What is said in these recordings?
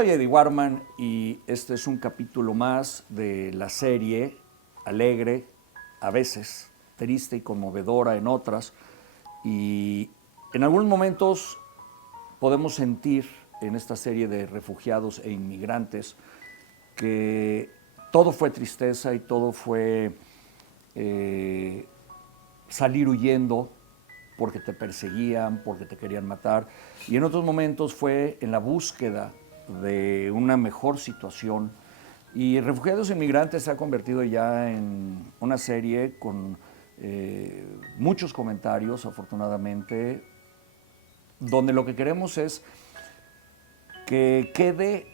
Soy Eddie Warman y este es un capítulo más de la serie, alegre, a veces, triste y conmovedora en otras. Y en algunos momentos podemos sentir en esta serie de refugiados e inmigrantes que todo fue tristeza y todo fue salir huyendo porque te perseguían, porque te querían matar. Y en otros momentos fue en la búsqueda de una mejor situación. Y Refugiados e Inmigrantes se ha convertido ya en una serie con muchos comentarios, afortunadamente, donde lo que queremos es que quede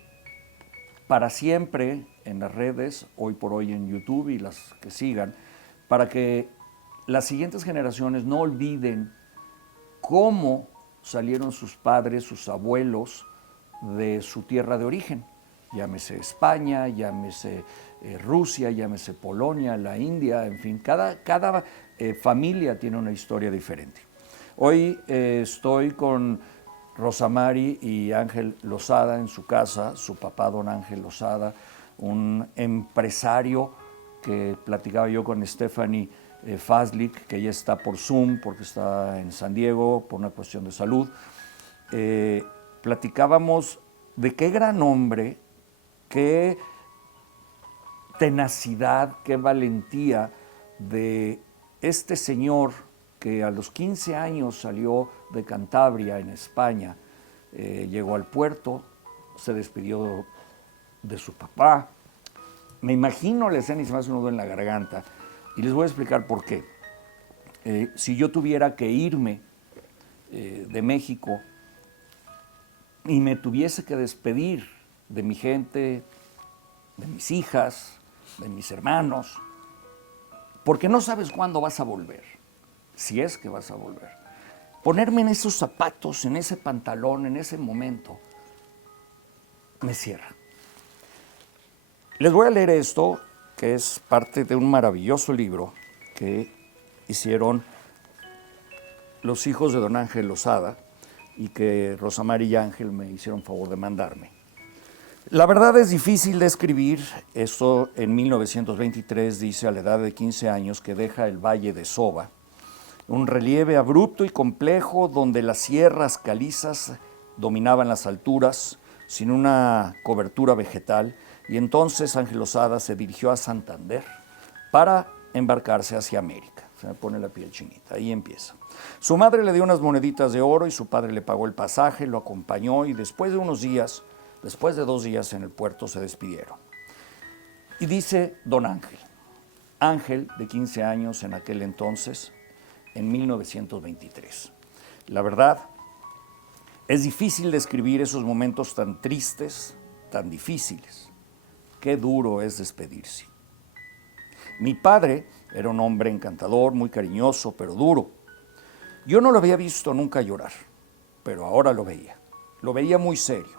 para siempre en las redes, hoy por hoy en YouTube y las que sigan, para que las siguientes generaciones no olviden cómo salieron sus padres, sus abuelos de su tierra de origen. Llámese España, llámese Rusia, llámese Polonia, la India, en fin, cada familia tiene una historia diferente. Hoy estoy con Rosamari y Ángel Lozada en su casa, su papá don Ángel Lozada, un empresario que platicaba yo con Stephanie Fazlik, que ella está por Zoom porque está en San Diego por una cuestión de salud. Platicábamos de qué gran hombre, qué tenacidad, qué valentía de este señor que a los 15 años salió de Cantabria, en España, llegó al puerto, se despidió de su papá. Me imagino la escena y se me hace un nudo en la garganta. Y les voy a explicar por qué. Si yo tuviera que irme de México y me tuviese que despedir de mi gente, de mis hijas, de mis hermanos, porque no sabes cuándo vas a volver, si es que vas a volver. Ponerme en esos zapatos, en ese pantalón, en ese momento, me cierra. Les voy a leer esto, que es parte de un maravilloso libro que hicieron los hijos de don Ángel Lozada y que Rosamari y Ángel me hicieron favor de mandarme. La verdad es difícil de escribir. Esto en 1923 dice, a la edad de 15 años, que deja el valle de Soba, un relieve abrupto y complejo donde las sierras calizas dominaban las alturas sin una cobertura vegetal, y entonces Ángel Lozada se dirigió a Santander para embarcarse hacia América. Se me pone la piel chinita, ahí empieza. Su madre le dio unas moneditas de oro y su padre le pagó el pasaje, lo acompañó y después de 2 días en el puerto se despidieron. Y dice don Ángel, Ángel de 15 años en aquel entonces, en 1923. La verdad, es difícil describir esos momentos tan tristes, tan difíciles. Qué duro es despedirse. Mi padre era un hombre encantador, muy cariñoso, pero duro. Yo no lo había visto nunca llorar, pero ahora lo veía. Lo veía muy serio,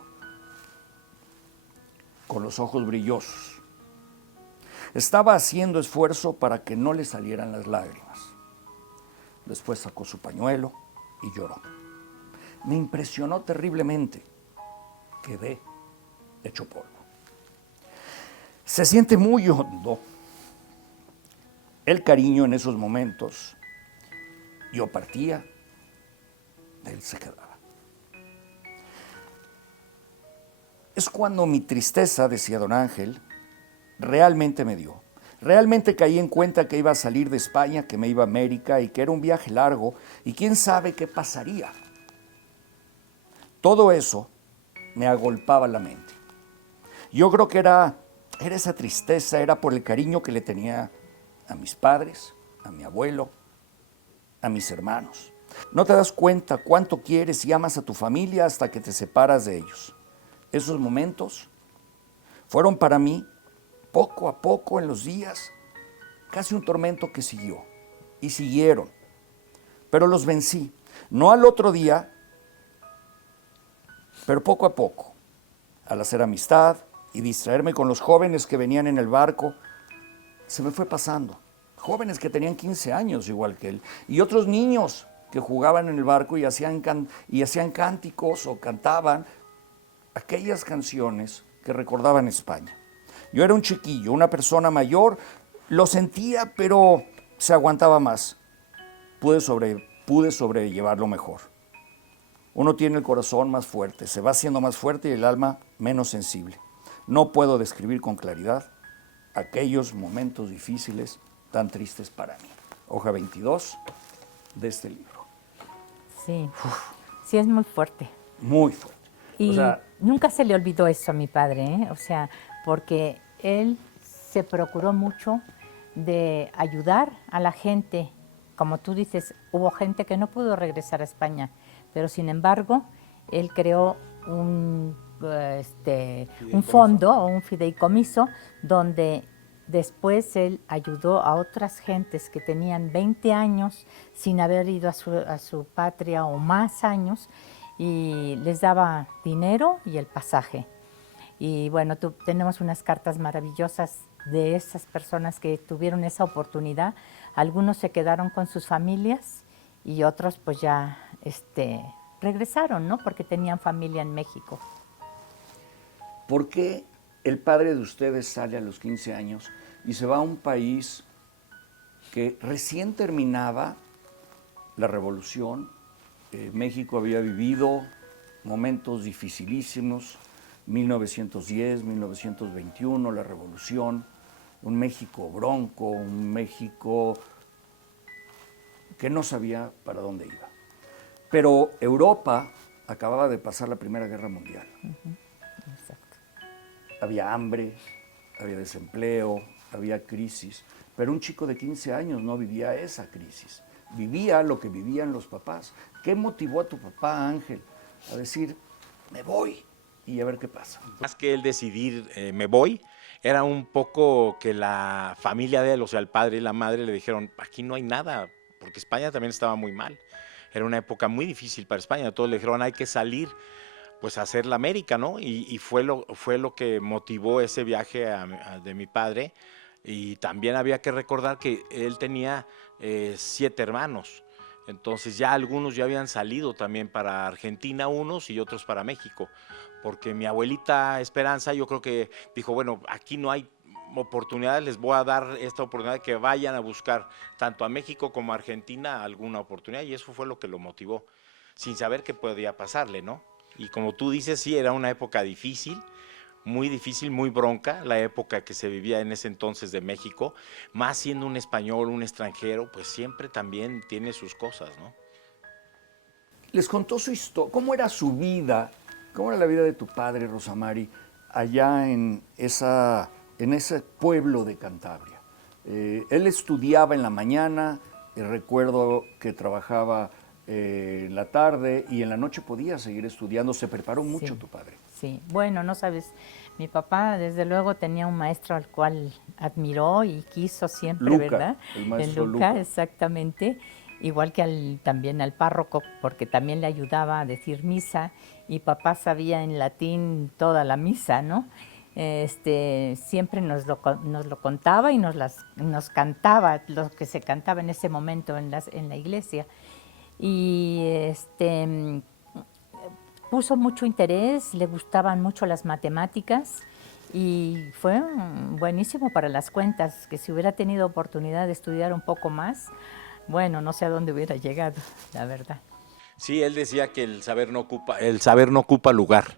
con los ojos brillosos. Estaba haciendo esfuerzo para que no le salieran las lágrimas. Después sacó su pañuelo y lloró. Me impresionó terriblemente. Quedé hecho polvo. Se siente muy hondo el cariño en esos momentos. Yo partía, él se quedaba. Es cuando mi tristeza, decía don Ángel, realmente me dio. Realmente caí en cuenta que iba a salir de España, que me iba a América y que era un viaje largo y quién sabe qué pasaría. Todo eso me agolpaba la mente. Yo creo que era esa tristeza, era por el cariño que le tenía a mis padres, a mi abuelo, a mis hermanos. No te das cuenta cuánto quieres y amas a tu familia hasta que te separas de ellos. Esos momentos fueron para mí, poco a poco en los días, casi un tormento que siguió. Y siguieron. Pero los vencí. No al otro día, pero poco a poco. Al hacer amistad y distraerme con los jóvenes que venían en el barco, se me fue pasando. Jóvenes que tenían 15 años igual que él. Y otros niños que jugaban en el barco y hacían cánticos o cantaban. aquellas canciones que recordaban España. Yo era un chiquillo, una persona mayor, lo sentía, pero se aguantaba más. Pude sobrellevarlo mejor. Uno tiene el corazón más fuerte, se va haciendo más fuerte y el alma menos sensible. No puedo describir con claridad aquellos momentos difíciles tan tristes para mí. Hoja 22 de este libro. Sí, sí es muy fuerte. Muy fuerte. Y O sea, nunca se le olvidó eso a mi padre, ¿eh? O sea, porque él se procuró mucho de ayudar a la gente. Como tú dices, hubo gente que no pudo regresar a España, pero sin embargo, él creó un fondo o un fideicomiso donde después él ayudó a otras gentes que tenían 20 años sin haber ido a su patria o más años, y les daba dinero y el pasaje. Y bueno, tenemos unas cartas maravillosas de esas personas que tuvieron esa oportunidad. Algunos se quedaron con sus familias y otros pues ya regresaron, ¿no? Porque tenían familia en México. ¿por qué el padre de ustedes sale a los 15 años y se va a un país que recién terminaba la revolución? México había vivido momentos dificilísimos, 1910, 1921, la revolución, un México bronco, un México que no sabía para dónde iba. Pero Europa acababa de pasar la Primera Guerra Mundial. Exacto. Había hambre, había desempleo, había crisis, pero un chico de 15 años no vivía esa crisis, vivía lo que vivían los papás. ¿Qué motivó a tu papá, Ángel, a decir, me voy y a ver qué pasa? Más que él decidir me voy, era un poco que la familia de él, o sea, el padre y la madre le dijeron, aquí no hay nada, porque España también estaba muy mal. Era una época muy difícil para España, todos le dijeron, hay que salir pues a hacer la América, ¿no? Y fue lo que motivó ese viaje de mi padre. Y también había que recordar que él tenía 7 hermanos. Entonces ya algunos ya habían salido también para Argentina, unos y otros para México. Porque mi abuelita Esperanza, yo creo que dijo, bueno, aquí no hay oportunidades, les voy a dar esta oportunidad de que vayan a buscar tanto a México como a Argentina alguna oportunidad. Y eso fue lo que lo motivó, sin saber qué podía pasarle, ¿no? Y como tú dices, sí, era una época difícil, muy bronca, la época que se vivía en ese entonces de México, más siendo un español, un extranjero, pues siempre también tiene sus cosas, ¿no? Les contó su historia, cómo era su vida, cómo era la vida de tu padre, Rosamari, allá en ese pueblo de Cantabria. Él estudiaba en la mañana, recuerdo que trabajaba en la tarde y en la noche podía seguir estudiando. Se preparó mucho Sí, tu padre. sí. Bueno, no sabes, mi papá desde luego tenía un maestro al cual admiró y quiso siempre, Luca, ¿verdad? el El maestro Luca, Luca. exactamente. Igual que también al párroco, porque también le ayudaba a decir misa, y papá sabía en latín toda la misa, ¿no? Siempre nos lo contaba y nos cantaba lo que se cantaba en ese momento en la iglesia. Y puso mucho interés, le gustaban mucho las matemáticas y fue buenísimo para las cuentas, que si hubiera tenido oportunidad de estudiar un poco más, bueno, no sé a dónde hubiera llegado, la verdad. Sí, él decía que el saber no ocupa lugar.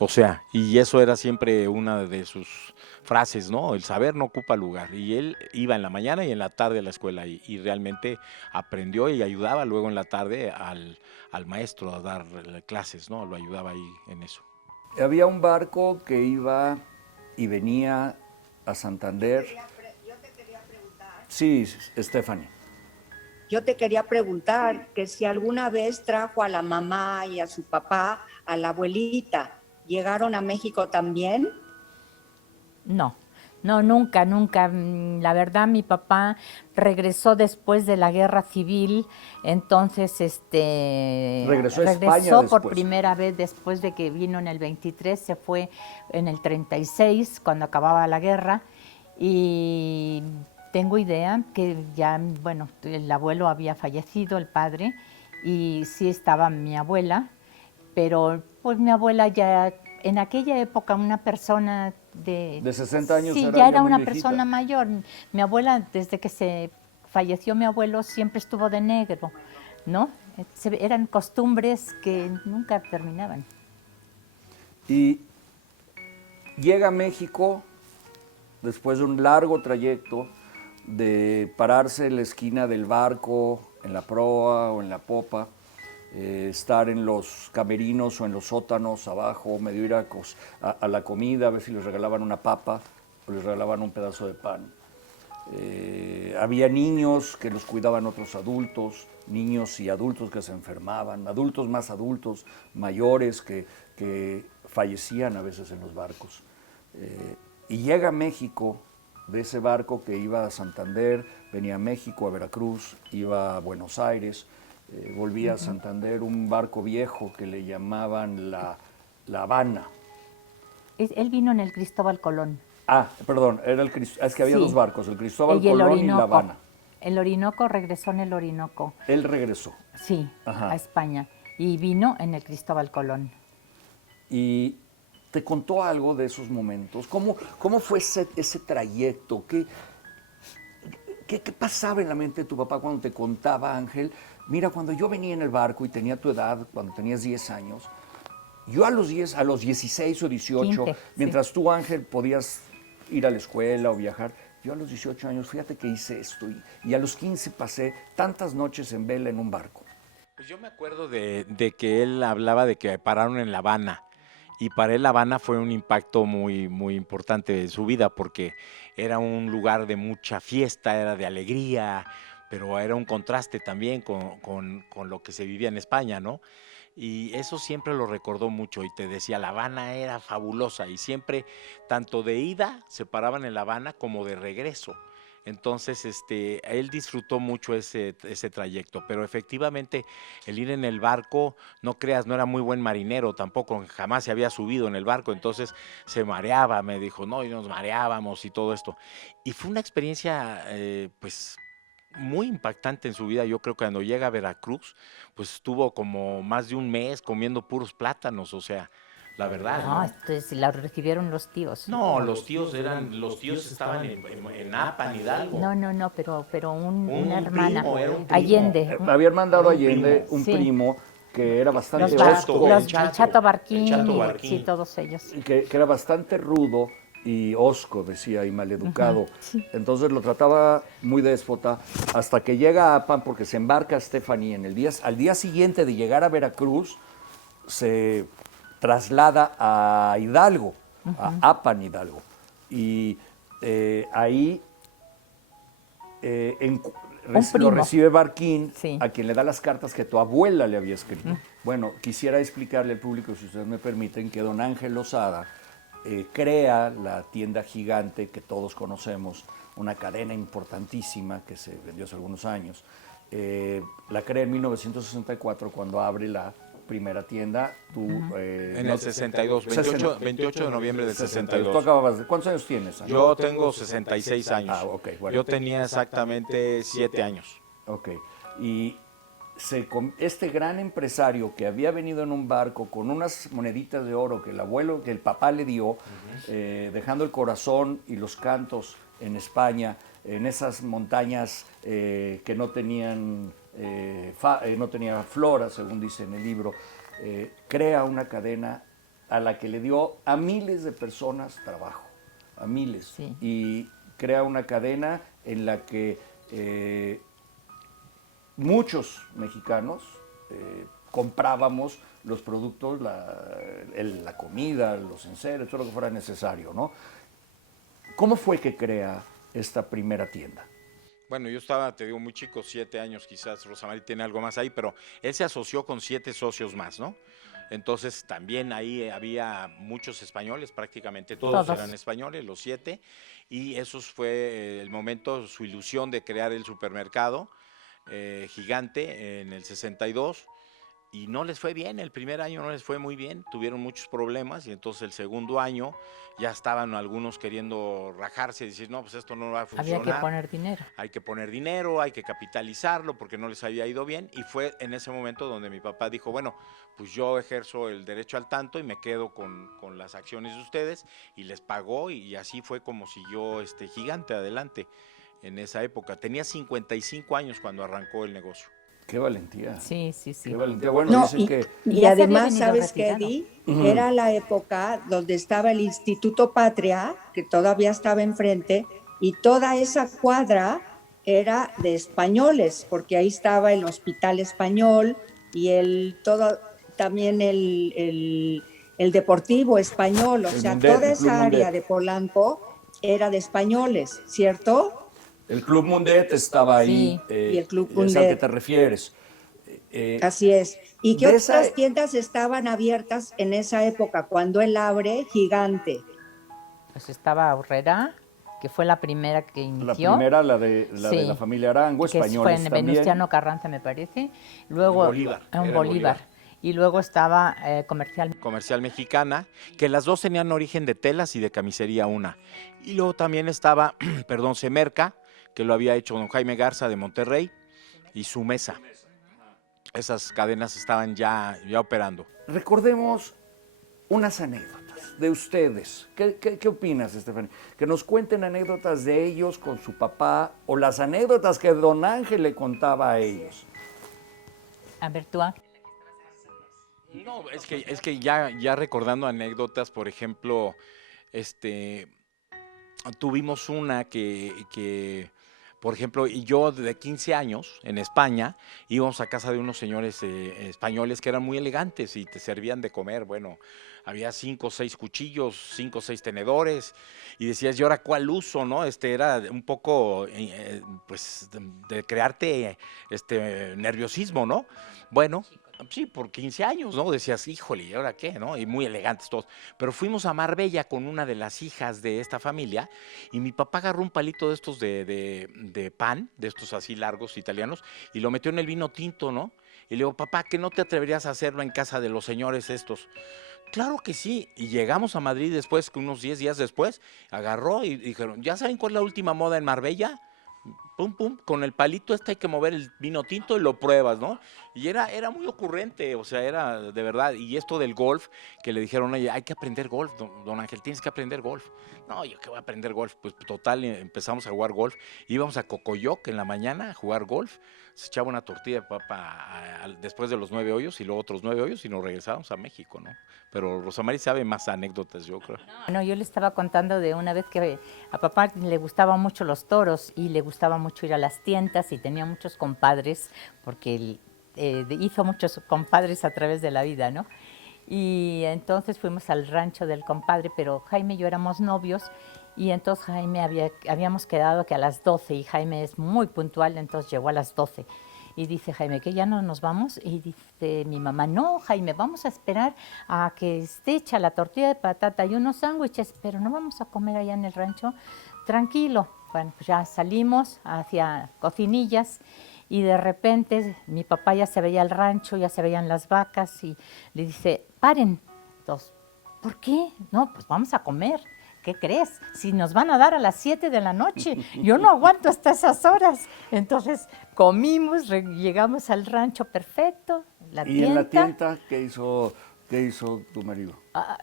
O sea, y eso era siempre una de sus frases, ¿no? El saber no ocupa lugar. Y él iba en la mañana y en la tarde a la escuela y realmente aprendió y ayudaba luego en la tarde al maestro a dar clases, ¿no? Lo ayudaba ahí en eso. Había un barco que iba y venía a Santander. Yo te quería preguntar. Sí, Stephanie. Yo te quería preguntar que si alguna vez trajo a la mamá y a su papá, a la abuelita, ¿llegaron a México también? No, no, nunca, nunca. La verdad, mi papá regresó después de la Guerra Civil, entonces Regresó a España regresó por después. primera vez después de que vino en el 23, se fue en el 36, cuando acababa la guerra, y tengo idea que ya, bueno, el abuelo había fallecido, el padre, y sí estaba mi abuela, pero pues mi abuela ya en aquella época una persona De 60 años sí, era ya era muy una viejita. persona mayor. Mi abuela, desde que se falleció mi abuelo, siempre estuvo de negro, ¿no? Eran costumbres que nunca terminaban. Y llega a México después de un largo trayecto de pararse en la esquina del barco, en la proa o en la popa, estar en los camerinos o en los sótanos abajo, medio ir a la comida, a ver si les regalaban una papa o les regalaban un pedazo de pan. Había niños que los cuidaban otros adultos, niños y adultos que se enfermaban, adultos más adultos, mayores que fallecían a veces en los barcos. Y llega a México, de ese barco que iba a Santander, venía a México, a Veracruz, iba a Buenos Aires, volvía a Santander, un barco viejo que le llamaban la Habana. Él vino en el Cristóbal Colón. Ah, perdón, es que había Sí. dos barcos, el Cristóbal Y el Colón y la Orinoco. Habana. El Orinoco regresó en el Orinoco, Él regresó. sí, Ajá. a España. Y vino en el Cristóbal Colón. Y te contó algo de esos momentos. ¿Cómo fue ese trayecto? ¿Qué pasaba en la mente de tu papá cuando te contaba, Ángel? Mira, cuando yo venía en el barco y tenía tu edad, cuando tenías 10 años, yo a los 16 o 18, 15, mientras tú, Ángel, podías ir a la escuela o viajar, yo a los 18 años, fíjate que hice esto. Y a los 15 pasé tantas noches en vela en un barco. Pues yo me acuerdo de que él hablaba de que pararon en La Habana. Y para él La Habana fue un impacto muy, muy importante de su vida porque era un lugar de mucha fiesta, era de alegría, pero era un contraste también con lo que se vivía en España, ¿no? Y eso siempre lo recordó mucho y te decía, La Habana era fabulosa y siempre, tanto de ida, se paraban en La Habana como de regreso. Entonces, él disfrutó mucho ese trayecto, pero efectivamente el ir en el barco, no creas, no era muy buen marinero tampoco, jamás se había subido en el barco, entonces se mareaba, me dijo, no, y nos mareábamos y todo esto. Y fue una experiencia, pues, muy impactante en su vida. Yo creo que cuando llega a Veracruz, pues estuvo como más de un mes comiendo puros plátanos, o sea, la verdad, No, ¿no? entonces la recibieron los tíos. No, los tíos estaban en Apan, Hidalgo. No, pero Un una hermana, primo, era un primo. Allende. Habían mandado a Un primo. Allende un Sí. primo que era bastante Los, hosto, el el Chato, Chato Barquín, el Chato y- Barquín. sí, todos ellos. que era bastante rudo y hosco, decía, y maleducado. sí. Entonces lo trataba muy déspota hasta que llega a Apan, porque se embarca Stephanie al día siguiente de llegar a Veracruz, se traslada a Hidalgo, a Apan, Hidalgo. Y ahí lo primo. recibe Barquín, Sí. a quien le da las cartas que tu abuela le había escrito. Bueno, quisiera explicarle al público, si ustedes me permiten, que don Ángel Lozada crea la tienda gigante que todos conocemos, una cadena importantísima que se vendió hace algunos años. La crea en 1964 cuando abre la primera tienda. Tú, En el 62, 28 de noviembre del 62. Tú acababas ¿cuántos años tienes, Ángel? Yo tengo 66 años. Ah, ok, bueno. Yo tenía exactamente 7 años. Ok. Y este gran empresario que había venido en un barco con unas moneditas de oro que el papá le dio, dejando el corazón y los cantos en España, en esas montañas que no tenían no tenía flora, según dice en el libro, crea una cadena a la que le dio a miles de personas trabajo, a miles. Sí. Y crea una cadena en la que muchos mexicanos comprábamos los productos, la comida, los enseres, todo lo que fuera necesario, ¿no? ¿Cómo fue que crea esta primera tienda? Bueno, yo estaba, te digo, muy chico, 7 años quizás, Rosamari tiene algo más ahí, pero él se asoció con 7 socios más, ¿no? Entonces también ahí había muchos españoles, prácticamente todos eran españoles, los 7, y eso fue el momento, su ilusión de crear el supermercado gigante en el 62. y no les fue bien, el primer año no les fue muy bien, tuvieron muchos problemas y entonces el segundo año ya estaban algunos queriendo rajarse y decir, no, pues esto no va a funcionar. Había que poner dinero. Hay que poner dinero, hay que capitalizarlo porque no les había ido bien y fue en ese momento donde mi papá dijo, bueno, pues yo ejerzo el derecho al tanto y me quedo con las acciones de ustedes y les pagó y así fue como siguió Gigante adelante en esa época. Tenía 55 años cuando arrancó el negocio. Qué valentía. Sí, sí, sí. Qué valentía. Bueno, No, dicen que... y ya se había además, venido ¿sabes qué, retirado. Eddie? Era la época donde estaba el Instituto Patria, que todavía estaba enfrente, y toda esa cuadra era de españoles, porque ahí estaba el Hospital Español y también el Deportivo Español, o El sea, Mundet, toda el Club esa área Mundet. de Polanco era de españoles, ¿cierto? El Club Mundet estaba ahí, Sí. Y el Club es al que Mundet. te refieres. Así es. ¿Y qué de otras esa- tiendas estaban abiertas en esa época cuando él abre Gigante? Pues estaba Aurrera, que fue la primera que La inició. primera, la de la Sí, familia Arango, que fue españoles en también. Venustiano Carranza, me parece. Luego, Bolívar, en era Bolívar. Y luego estaba Comercial. Comercial Mexicana, que las dos tenían origen de telas y de camisería una. Y luego también estaba, perdón, Semerca, que lo había hecho don Jaime Garza de Monterrey, y Su Mesa. Esas cadenas estaban ya operando. Recordemos unas anécdotas de ustedes. ¿Qué opinas, Estefanía? Que nos cuenten anécdotas de ellos con su papá o las anécdotas que don Ángel le contaba a ellos. A ver, tú, Ángel. No, es que ya recordando anécdotas, por ejemplo, tuvimos una por ejemplo, y yo de 15 años en España íbamos a casa de unos señores españoles que eran muy elegantes y te servían de comer. Bueno, había 5 o 6 cuchillos, 5 o 6 tenedores y decías, ¿y ahora cuál uso? ¿No? Era un poco, pues, de crearte nerviosismo, ¿no? Bueno. Sí, por 15 años, ¿no? Decías, híjole, ¿y ahora qué? ¿No? Y muy elegantes todos. Pero fuimos a Marbella con una de las hijas de esta familia y mi papá agarró un palito de estos de pan, de estos así largos italianos, y lo metió en el vino tinto, ¿no? Y le digo, papá, ¿que no te atreverías a hacerlo en casa de los señores estos? Claro que sí. Y llegamos a Madrid después, que unos 10 días después, agarró y dijeron, ¿ya saben cuál es la última moda en Marbella? Pum, pum, con el palito hay que mover el vino tinto y lo pruebas, ¿no? Y era muy ocurrente, o sea, era de verdad. Y esto del golf, que le dijeron, oye, hay que aprender golf, don Ángel, tienes que aprender golf. No, yo qué voy a aprender golf. Pues total, empezamos a jugar golf. Íbamos a Cocoyoc en la mañana a jugar golf. Se echaba una tortilla de papa después de los 9 hoyos y luego otros 9 hoyos y nos regresábamos a México, ¿no? Pero Rosamari sabe más anécdotas, yo creo. No, yo le estaba contando de una vez que a papá le gustaban mucho los toros y le gustaba mucho ir a las tiendas y tenía muchos compadres, porque él hizo muchos compadres a través de la vida, ¿no? Y entonces fuimos al rancho del compadre, pero Jaime y yo éramos novios y entonces habíamos quedado que a las 12 y Jaime es muy puntual, entonces llegó a las 12. Y dice Jaime, ¿que ya no nos vamos? Y dice mi mamá, no, Jaime, vamos a esperar a que esté hecha la tortilla de patata y unos sándwiches, pero no vamos a comer allá en el rancho. Tranquilo. Bueno, pues ya salimos hacia Cocinillas y de repente mi papá ya se veía el rancho, ya se veían las vacas y le dice, paren. Entonces, ¿por qué? No, pues vamos a comer. ¿Qué crees? Si nos van a dar a las 7 de la noche, yo no aguanto hasta esas horas. Entonces comimos, llegamos al rancho perfecto, la ¿Y tienda. en la tienda qué hizo tu marido?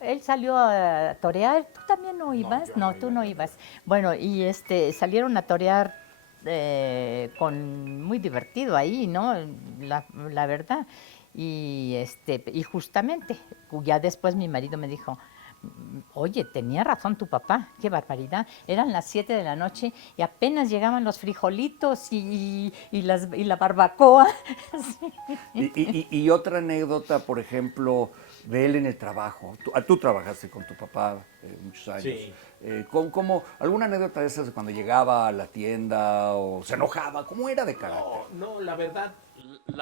Él salió a torear, ¿tú también no ibas? No, tú no ibas. Bueno, y salieron a torear muy divertido ahí, ¿no? La verdad. Y justamente, ya después mi marido me dijo, oye, tenía razón tu papá, qué barbaridad. Eran las 7 de la noche y apenas llegaban los frijolitos y la barbacoa. Sí. Y otra anécdota, por ejemplo, de él en el trabajo. Tú trabajaste con tu papá muchos años. Sí. ¿Alguna anécdota de esas de cuando llegaba a la tienda o se enojaba? ¿Cómo era de carácter? No, la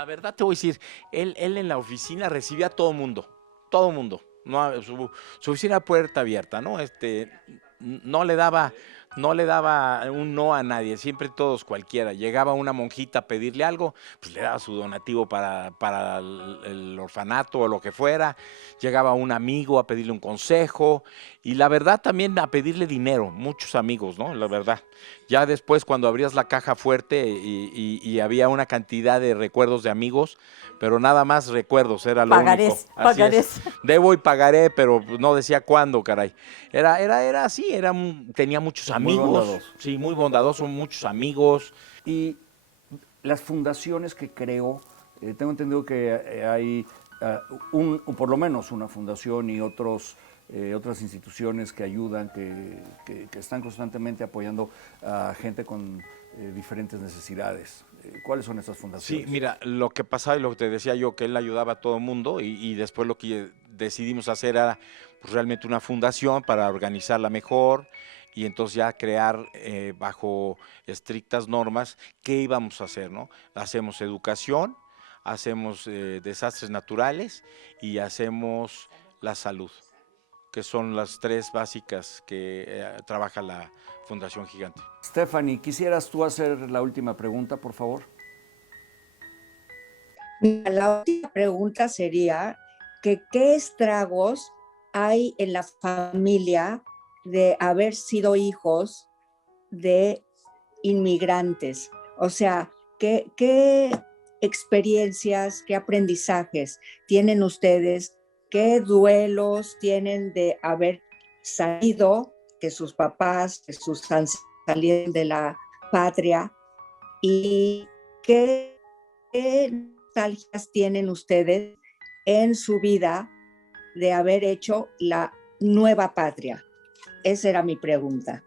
verdad te voy a decir, él en la oficina recibía a todo mundo. Todo mundo. No, su oficina puerta abierta, ¿no? No le daba No le daba un no a nadie, siempre todos, cualquiera. Llegaba una monjita a pedirle algo, pues le daba su donativo para el orfanato o lo que fuera. Llegaba un amigo a pedirle un consejo y la verdad también a pedirle dinero, muchos amigos, ¿no? La verdad. Ya después cuando abrías la caja fuerte y había una cantidad de recuerdos de amigos, pero nada más recuerdos, era lo único. Así Pagarés. es. Debo y pagaré, pero no decía cuándo, caray. Era así, tenía muchos Muy amigos. bondadoso. Sí, muy bondadoso, muchos amigos. Y las fundaciones que creó, tengo entendido que hay por lo menos una fundación y otras instituciones que ayudan, que están constantemente apoyando a gente con diferentes necesidades. ¿Cuáles son esas fundaciones? Sí, mira, lo que pasaba y lo que te decía yo, que él ayudaba a todo el mundo y después lo que decidimos hacer era pues, realmente una fundación para organizarla mejor y entonces ya crear bajo estrictas normas qué íbamos a hacer, ¿no? Hacemos educación, hacemos desastres naturales y hacemos la salud, que son las tres básicas que trabaja la Fundación Gigante. Stephanie, ¿quisieras tú hacer la última pregunta, por favor? La última pregunta sería que qué estragos hay en la familia de haber sido hijos de inmigrantes. O sea, ¿qué experiencias, qué aprendizajes tienen ustedes? ¿Qué duelos tienen de haber salido, que sus papás, que sus ancestros salieron de la patria? ¿Y qué nostalgias tienen ustedes en su vida de haber hecho la nueva patria? Esa era mi pregunta.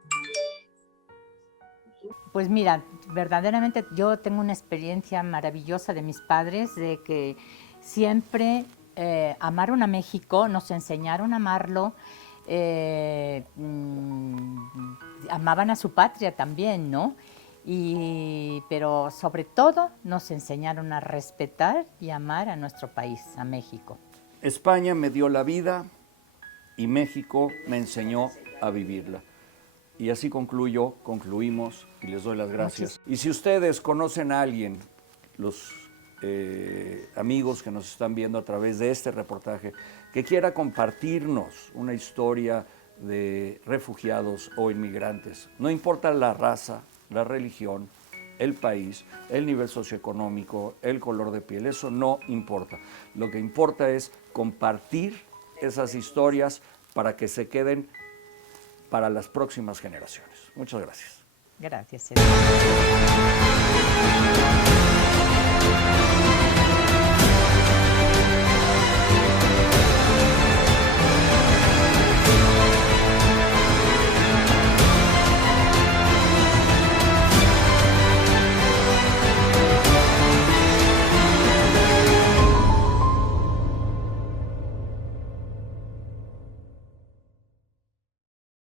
Pues mira, verdaderamente yo tengo una experiencia maravillosa de mis padres, de que siempre amaron a México, nos enseñaron a amarlo, amaban a su patria también, ¿no? Pero sobre todo nos enseñaron a respetar y amar a nuestro país, a México. España me dio la vida y México me enseñó a vivirla. Y así concluimos y les doy las gracias. Y si ustedes conocen a alguien, los amigos que nos están viendo a través de este reportaje, que quiera compartirnos una historia de refugiados o inmigrantes, no importa la raza, la religión, el país, el nivel socioeconómico, el color de piel, eso no importa. Lo que importa es compartir esas historias para que se queden para las próximas generaciones. Muchas gracias. Gracias.